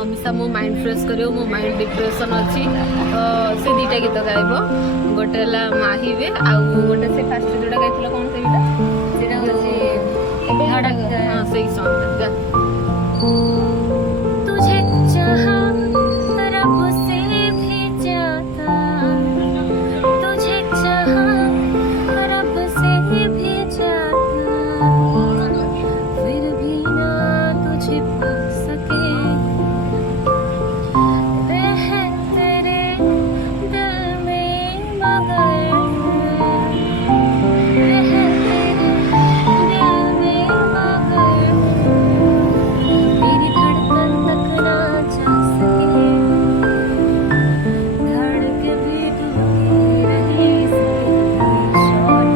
अमिशा मो mind fresh करियो मो माइंड डिप्रेशन अच्छी तो से दीटा गीत गाइब गोटे है माहिबे आउ गोटे से फास्ट जोड़ा गाइथिला कौन सेटा हाँ सही सॉन्ग तुझे चाहा रब से भी ज्यादा, तुझे चाहा रब से भी ज्यादा, फिर भी ना तुझे पा सके। रह तेरे दिल में मगर, रह तेरे दिल में मगर, मेरी धड़कन तक ना जा सके। धड़क भी टूटे रहे इसके शोर,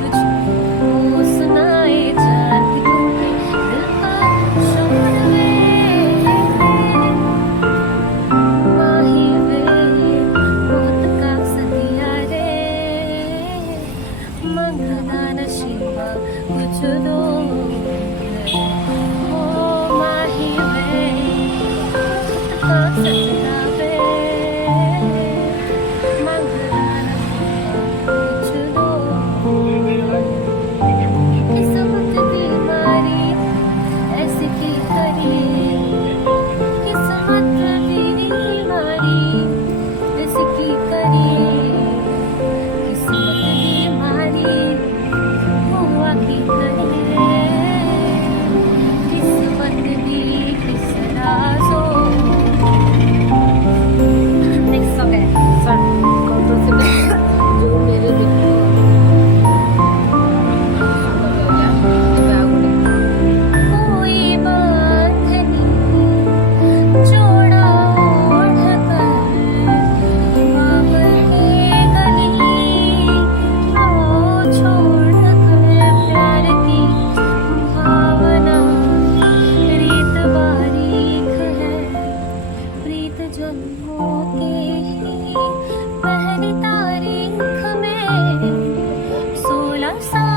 तुझको सुनाए जाती टूटे दिल का शोर वे। माही वे बहुत का सदिया रे, मंगना नशीबा कुछ दो ओ माही वे बहुत का सदिया वे, मंगना नशीबा कुछ दो। किस्मत बीमारी ऐसी की करी, किस्मत बीमारी ऐसी की करी, किस्मत बीमारी हुआ की करे, किस्मत भी किस राजो। नेक्स्ट सॉन्ग है सर कौन सा से जो मेरे दिल को सुंदर हो गया कोई बात नहीं जोड़ा ओढ़ कर, बाबर की गली लो छोड़ कर, प्यार की भावना रीत बारीक है, प्रीत जन्मों के ही पहली तारीख में 16 साल